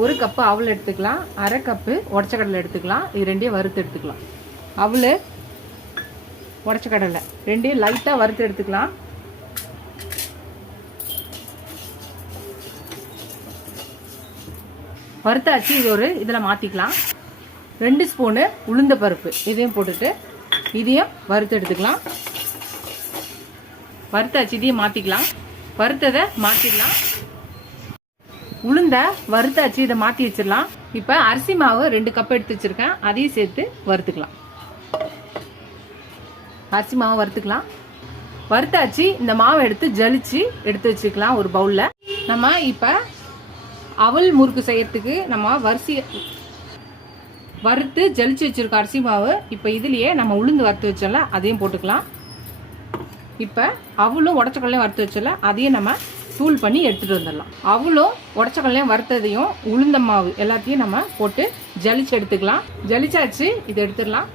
ஒரு கப்பு அவல் எடுத்துக்கலாம், அரை கப்பு உடச்ச கடலை எடுத்துக்கலாம். இது ரெண்டையும் வறுத்து எடுத்துக்கலாம். அவல் உடச்ச கடலை ரெண்டையும் லைட்டாக வறுத்து எடுத்துக்கலாம். வறுத்தாச்சு. இது ஒரு இதில் மாற்றிக்கலாம். 2 ஸ்பூனு உளுந்த பருப்பு இதையும் போட்டுட்டு இதையும் வறுத்து எடுத்துக்கலாம். வறுத்தாச்சு. இதையும் மாற்றிக்கலாம். வறுத்ததை மாற்றிடலாம். உளுந்த வறுத்தாச்சு. இதை மாற்றி வச்சிடலாம். இப்போ அரிசி மாவு 2 கப் எடுத்து வச்சிருக்கேன், அதையும் சேர்த்து வறுத்துக்கலாம். அரிசி மாவு வறுத்துக்கலாம். வறுத்தாச்சு. இந்த மாவை எடுத்து ஜலிச்சு எடுத்து வச்சுக்கலாம் ஒரு பவுலில். நம்ம இப்போ அவல் முறுக்கு செய்யறதுக்கு நம்ம வறுத்து ஜலிச்சு வச்சிருக்க அரிசி மாவு இப்போ இதுலேயே நம்ம உளுந்து வறுத்து வச்சோம்ல அதையும் போட்டுக்கலாம். இப்போ அவளும் உடச்சக்கல்லையும் வறுத்து வச்சோம்ல அதையும் நம்ம தூள் பண்ணி எடுத்துகிட்டு வந்துடலாம். அவளும் உடச்சக்கல்லையும் வறுத்ததையும் உளுந்த மாவு எல்லாத்தையும் நம்ம போட்டு ஜலிச்சு எடுத்துக்கலாம். ஜலிச்சாச்சு. இதை எடுத்துடலாம்.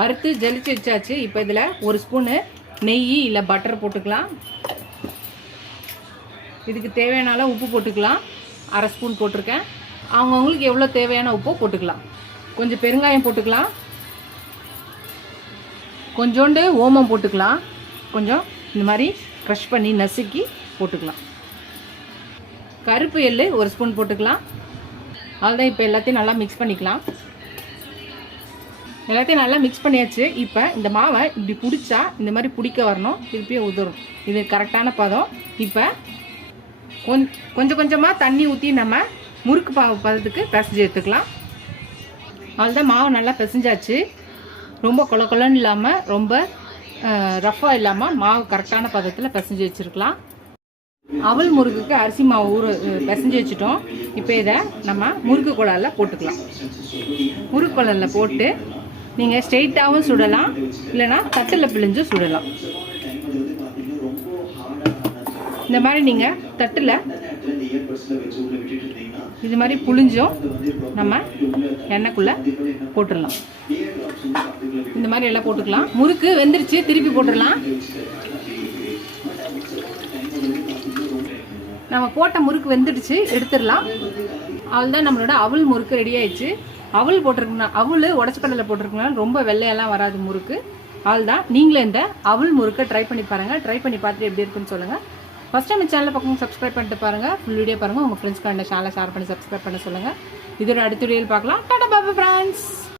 வறுத்து ஜலிச்சு வச்சாச்சு. இப்போ இதில் 1 ஸ்பூனு நெய் இல்லை பட்டர் போட்டுக்கலாம். இதுக்கு தேவையான அளவு உப்பு போட்டுக்கலாம். அரை ஸ்பூன் போட்டிருக்கேன். அவங்கவுங்களுக்கு எவ்வளோ தேவையான உப்போ போட்டுக்கலாம். கொஞ்சம் பெருங்காயம் போட்டுக்கலாம். கொஞ்சோண்டு ஓமம் போட்டுக்கலாம். கொஞ்சம் இந்த மாதிரி க்ரஷ் பண்ணி நசுக்கி போட்டுக்கலாம். கருப்பு எள்ளு 1 ஸ்பூன் போட்டுக்கலாம். அதுதான். இப்போ எல்லாத்தையும் நல்லா மிக்ஸ் பண்ணிக்கலாம். எல்லாத்தையும் நல்லா மிக்ஸ் பண்ணியாச்சு. இப்போ இந்த மாவை இப்படி பிடிச்சா இந்த மாதிரி பிடிக்க வரணும். திருப்பியும் உதறும். இது கரெக்டான பதம். இப்போ கொஞ்சம் கொஞ்சமாக தண்ணி ஊற்றி நம்ம முறுக்கு பதத்துக்கு பிசைஞ்சு எடுத்துக்கலாம். அதுதான். மாவு நல்லா பிசைஞ்சாச்சு. ரொம்ப கொல கொலன்னு இல்லாமல் ரொம்ப ரஃப்பாக இல்லாமல் மாவு கரெக்டான பதத்தில் பிசைஞ்சு வச்சுருக்கலாம். அவல் முறுக்குக்கு அரிசி மாவு பிசைஞ்சு வச்சுட்டோம். இப்போ இதை நம்ம முறுக்கு குழாயில் போட்டுக்கலாம். முறுக்கு குழாயில் போட்டு நீங்கள் ஸ்ட்ரெயிட்டாகவும் சுடலாம், இல்லைனா தட்டில் பிழிஞ்சும் சுடலாம். இந்த மாதிரி நீங்கள் தட்டில் இது மாதிரி புழிஞ்சும் நம்ம எண்ணெய்க்குள்ளே போட்டுடலாம். இந்த மாதிரி எல்லாம் போட்டுக்கலாம். முறுக்கு வெந்துருச்சு. திருப்பி போட்டுடலாம். நம்ம போட்ட முறுக்கு வெந்துடுச்சு. எடுத்துடலாம். அவள்தான் நம்மளோட அவல் முறுக்கு ரெடி ஆயிடுச்சு. அவல் போட்டிருக்குன்னா அவல் உடச்சக்கடலை போட்டிருக்கனால ரொம்ப வெள்ளையெல்லாம் வராது முறுக்கு. அவள்தான். நீங்களே இந்த அவல் முறுக்கை ட்ரை பண்ணி பாருங்கள். ட்ரை பண்ணி பார்த்துட்டு எப்படி இருக்குன்னு சொல்லுங்கள். ஃபஸ்ட் டைம் சேனலை பக்கம் சப்ஸ்கிரைப் பண்ணிட்டு பாருங்கள். ஃபுல் வீடியோ பாருங்கள். உங்கள் ஃப்ரெண்ட்ஸ்க்கு அந்த சேனலை ஷேர் பண்ணி சப்ஸ்கிரைப் பண்ண சொல்லுங்கள். இதோட அடுத்த வீடியோவில் பார்க்கலாம். Tata bye friends.